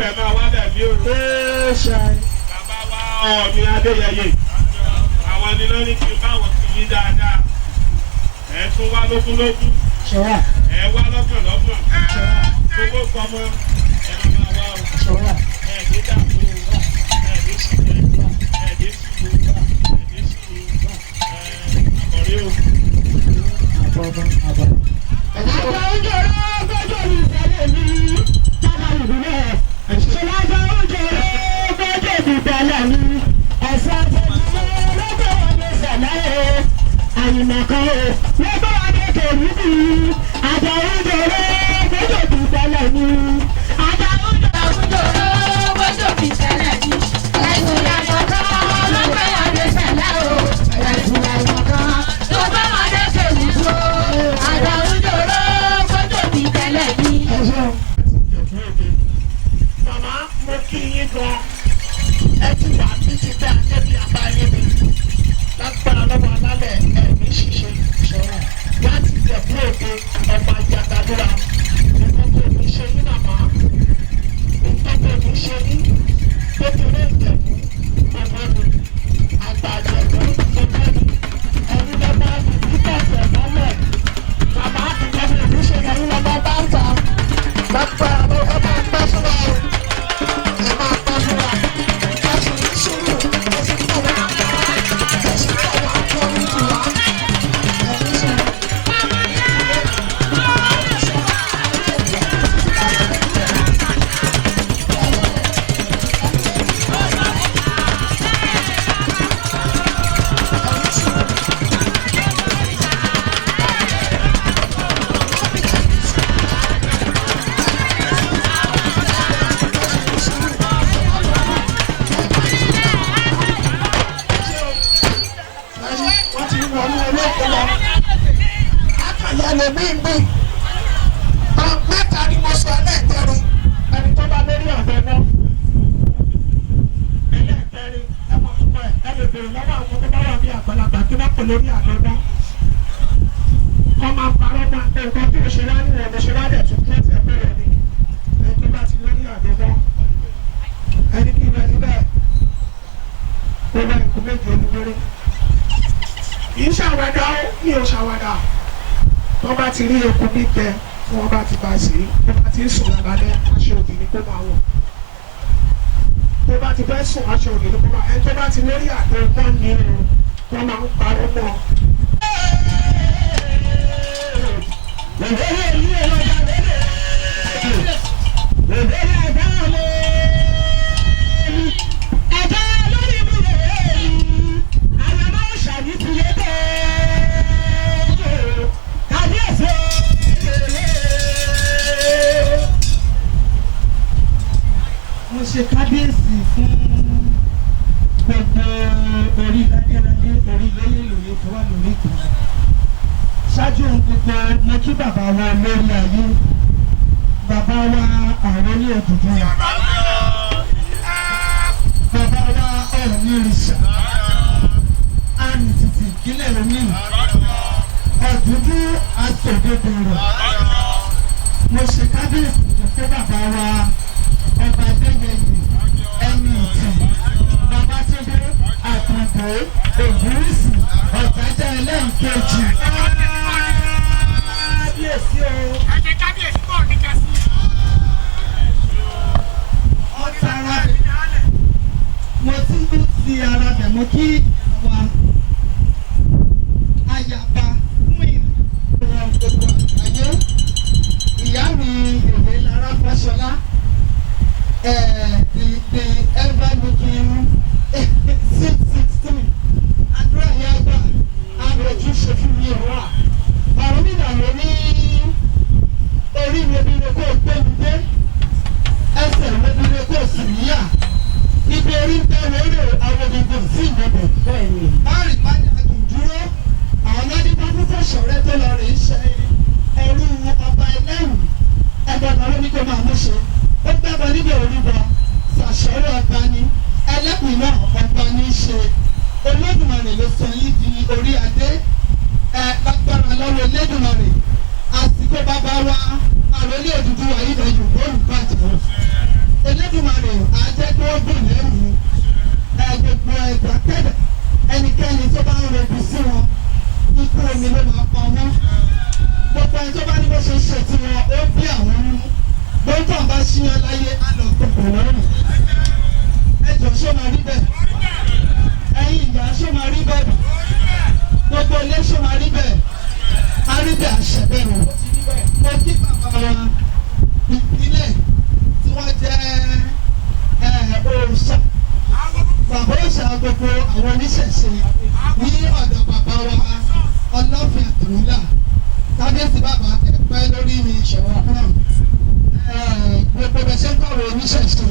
Ifẹ̀ máa wá dàbí òru. Bàbá wa Ọọ̀ni Adéyẹyè. Àwọn ni lóní kí n bá wọn kí yín dáadáa. Ẹ tún wá lógúnlógún. Ẹ wá lọ́gbọ̀nlọ́gbọ̀n. Gbogbo kọ́mọ ẹ máa wá o. Ẹ ní dàbí o. Ẹ ní sílẹ̀. Ẹ ní sílẹ̀. Ẹ ní sílẹ̀. Àkọ́rí o. Ti rí eku nígbẹ tí wọ́n bá ti bá sí tó bá ti ń sùn lálẹ́ aṣọ òdì ni kó máa wọ̀ tó bá ti fẹ́ sùn aṣọ òdì ni kó máa ẹni tó bá ti lórí àtẹ wọ́n ní irun wọ́n máa ń parọ́ mọ́. Ṣe kábíyèsí fún gbogbo orí ládéládé orí lóyè tó wà lórí ìtàn. Ṣáájú ohun gbogbo mo kí bàbá wa lórí ayé bàbá wa Àrólé Odùduwà bàbá wa Ọọ̀ni Ìrìṣà Àrìntìtì ìpínlẹ̀ Omi Ọ̀dúndú Aṣòdodòrò. Mo ṣe kábíyèsí fún bàbá wa Ọba Adéyẹyè ẹni ìtì Babátúndé Àkàndé Ògúnwùsì Ọ̀jájá ẹlẹ́ǹkejì. Kábíyèsí o. Ẹ̀jẹ̀ kábíyèsí kò ní kẹ́sí. Ọ̀tá ara bẹ̀. Mo ti ń ti ara bẹ̀ mo kí wa ayaba fún ìlú wọn gbogbo àgbáyé. Ìyá mi Èwe Lára Fáṣọlá. The ever looking 616 àdúrà yẹn gbà àròjù ṣe fún mi wá àwọn ìdààmú ní orí ìrẹ́bìrẹ́ kó gbẹ́mi dé ẹsẹ̀ ìrẹ́bìrẹ́ kó sì níyà ibi orí ń tẹ́ lórí àwọn gbogbo sí ìgbọ̀gbọ̀ báàrí báyìí àgùndúró àwọn lọ́dún pásítọ̀ ṣọ̀rẹ́ tó lọ rè é ṣe ẹrú ọba ẹlẹ́rù ẹgbẹ́ ọ̀nà ló ní kó máa mú ṣe. Ó gbẹ́bọ níbi òrùbọ ṣàṣọ́rọ̀ ọba ní ẹlẹ́kùn náà ọba ní í ṣe Olódùmarè ló sọ yìí di orí adé lágbára lọ́wọ́ Olódùmarè àsìkò bàbá wa Àrólé Odùduwà yìí lọ Yorùbá olùbàdàn Elédùmarè á jẹ́ kí wọ́n gùn lẹ́yìn gbogbo ẹ̀dá kẹ́dà ẹnikẹ́ni tó bá ń rebi sí wọn ikú omi ló máa pa wọ́n gbogbo ẹni tó bá ní bó ṣe ṣe tí wọn ó bí àwọn mú gbọ́dọ̀ bá ṣíyan láyé á lọ gbogbo lọ́rùn ẹjọ́ ṣó máa rí bẹ́ẹ̀ ẹ̀yin ìyá ṣó máa rí bẹ́ẹ̀ gbogbo ilé ṣó máa rí bẹ́ẹ̀ á rí bẹ́ẹ̀ àṣẹ bẹ́ẹ̀ rò mo kí bàbá wa ìpínlẹ̀ tí wọ́n jẹ́ òòṣà bàbá òòṣà gbogbo àwọn oníṣẹ̀ṣe ní ọ̀dọ̀ bàbá wa ọlọ́fin àtòwúlà kábíyèsí bàbá ẹ̀pẹ́ lórí mi ìṣẹ̀wọ̀n náà gbogbo bẹ̀ ṣe ń kọ̀wé oníṣẹ̀ṣe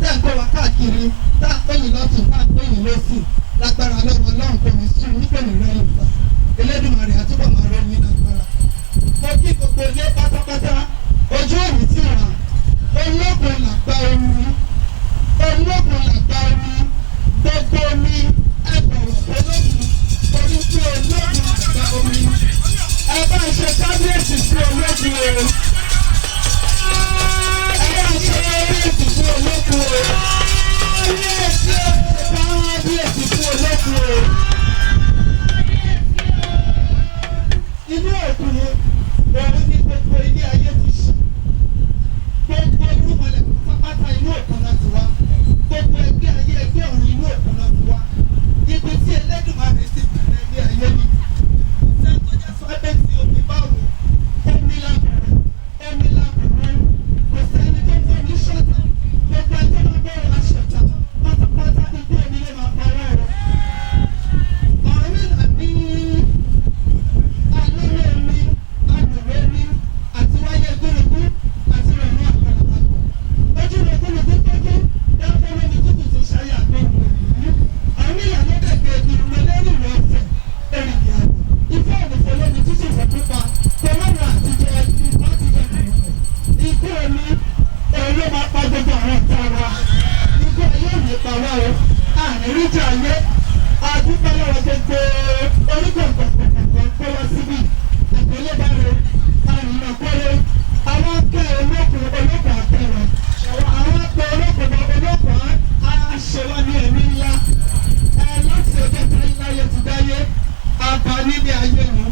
tẹ́ ń kó wa káàkiri tá à ń pè yín lọ́tún tá à ń pè yín lọ́sì lágbára lọ́wọ́ ọlọ́run kò ní sùn nígbẹ̀mí rẹ̀ yìí fà Elédùmarè àtúbọ̀ máa rẹ̀ yín lágbára. mo kí gbogbo ilé pátápátá ojú òní tí wà ológun làgbà omi ológun làgbà omi gbogbo omi ẹgbẹ̀rún ológun torí pé ológun làgbà omi ẹ bá ń ṣe kábíyèsí sí ológun o ẹ bá ń ṣe kábíyèsí sí ológun o kábíyèsí sí ológun o. inú òkun òun ni gbogbo ilé ayé ti ṣe gbogbo inú mọ̀lẹ́ pátápátá inú òkun náà ti wá gbogbo ẹgbẹ́ ayé ẹgbẹ́ ọ̀run inú òkun náà ti wá ibi tí Elédùmarè sì bẹ̀rẹ̀ ilé ayé nìyí ṣé tó jẹ́ sọ ẹgbẹ́ tí omi bá wò omi lábẹ̀rẹ̀ kò sẹ́ni tó fọ́ ní ṣọ́tà gbogbo ẹjọ́ máa bẹ̀rẹ̀ wá ṣọ̀tà pátápátá ibi omi lè máa pa wọ́n rẹ̀ ọ̀rọ̀ mi là ní alóore mi alòwe mi àti wáyé gbólógún àti rẹ̀mú àgbàlagbà ojú rẹ̀ gbólógún tójú dáfẹ́ lómi tútù ti ṣayé àgbẹ̀wò yìí àwọn ìyàwó dẹ̀gbẹ̀ ìrùn lórí rẹ̀ ọ̀fẹ́ èrìgì àgbò ìfẹ́ òdìfẹ́ lómi tútù fẹ́ pípa kòrónà àtijọ́ ikú omi òun ló máa pa gbogbo àwọn ọ̀tá wa ikú ayé òní pa wá o àníríjà ayé àdúgbò lọ́wọ́ gbogbo onígbọ̀ngbọ̀ngbọ̀ngbọ̀n kó wá síbí àgbélébáre àrùnàkọ́lé àwọn akẹ́ olókùn àtẹ̀wọ̀n àwọn akẹ́ olókùn àṣẹwà ní ẹ̀mí ńlá láti ọjọ́ tí láyé ti dáyé àbá nílé ayé mu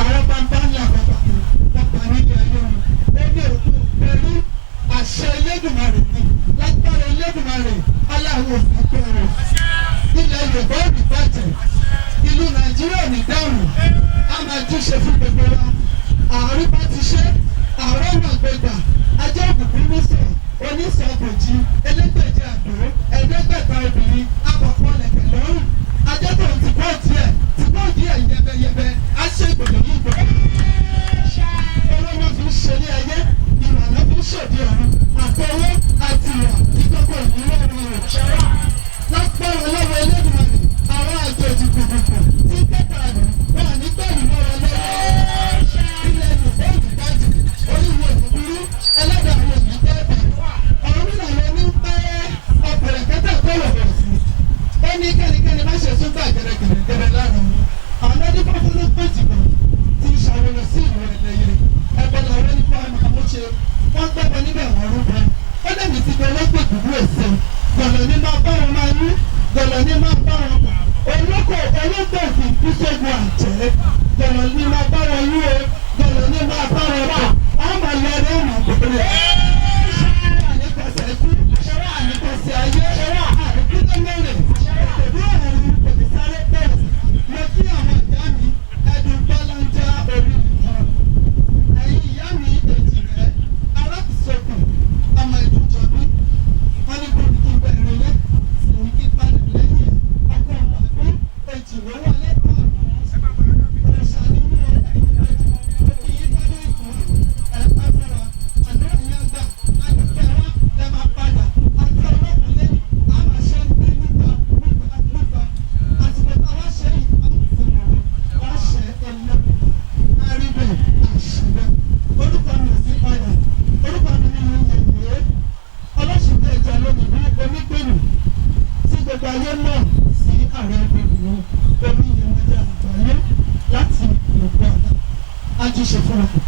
àwọn bàbá ńlá bàbá nílé ayé mu ó ní òkú pẹ̀lú àṣẹ Elédùmarè ní lágbára Elédùmarè aláwọ̀ òfìfẹ́rẹ́ ilẹ̀ Yorùbá ò ní bàjẹ́ ìlú Nàìjíríà ò ní dáhùn á máa túnṣe fún gbogbo wa àárín bá ti ṣe àárọ̀ náà gbẹgbà ajé òkùnkùn mọ́sẹ̀ oníṣàbòjì elégbèjì àdó ẹ̀ẹ́dẹ́gbẹ̀ta obìnrin àpapọ̀ lẹ̀kẹ̀ lọ́rùn ajé tó ti pọ̀ díẹ̀ yẹbẹyẹbẹ á ṣe ìgbòdò yìí gbọ́. olówó fi ń ṣe ní ayé ìrànlọ́ fi ń ṣòdì ọ̀run àtọwọ́ àti ìwà ìkọ̀kọ̀ ìnílẹ̀ rẹ̀ ṣẹ́wà lápẹ́rẹ́ lọ́wọ́ Elédùmarè àwọn àjòjì gbogbogbò tí kẹta rẹ̀ wà nígbẹ̀rù lọ́wọ́ lọ́wọ́ ilẹ̀ Yorùbá ìbàjẹ́ oríwọ̀ ìbúrú ẹlẹ́dàá àwọn èèyàn bẹ́ẹ̀ ọ̀run ìlànà ní pẹ́ ọ̀pẹ̀rẹ̀ kẹta kọ́wọ̀ bọ̀ sí ó ní kẹ́nikẹ́ni má ṣe súngbà gẹ̀rẹ́gẹ̀rẹ́ lára wọn àwọn ọdún fọ́fọ́ ló pè jùlọ tí ń ṣàwọlọ sí ìlú ẹlẹ́yẹ ẹ̀bọ̀n làwọn nípa àmúṣe wọ́n gbẹ́bọ níbẹ̀ wọ́n rúbọ ó lẹ́mìí ti gbẹ lọ́pọ̀ ìdúró èsè gbọ̀lọ̀ ní máa bá wọn máa yú gbọ̀lọ̀ ní máa bá wọn pa olóko òfin kú sógun àjẹ́ gbọ̀lọ̀ ní máa bá wọn yú o gbọ̀lọ̀ ní máa bá wọn rà á máa lọ ẹrẹ́ ọ̀nà àgbèrè àníkọ̀sẹ̀ kú àníkọ̀sẹ̀ ayé àníkú tó mẹ́rẹ̀ òbí ọ̀hún kò ní sáré bẹ̀rẹ̀ mo kí àwọn ìyá mi ẹ̀dùn bọ́láńjà orí nìkan ẹ̀yin ìyá mi èjì rẹ̀ alákùsọ̀kùn ọmọ ìdújọ́bí wọ́n ní kóbi kí n bẹ̀rẹ̀ lé sì ní kí n padà lẹ́yìn ọkọ̀ ọ̀gbọ̀n èjì ló wọlé kàn òrìṣà nínú ẹ̀yìn ìbejì ó kì í bá dé ìkùn ẹ̀pá fúnra àdúrà yẹn gbà àdúgbò wa lẹ́ máa padà àti ọlọ́kùn lẹ́yìn a máa ṣe ń gbé nípa àsìkò táwa ṣe yìí a máa fi wọ̀rọ̀ wá ṣe ẹlẹ́kùn àríbẹ̀ àṣìbẹ̀ orúkọ mi ò sí padà orúkọ mi ni yẹ̀yẹ́ ọlọ́ṣùgbọ́n ẹja lónìí bí onígbèlú tí gbogbo ayé mọ̀ sí ààrẹ obìnrin omi ìyẹn mọ́jà àgbáyé láti ìlú gbọ́dọ̀ ájú ṣe fún ọkùnrin.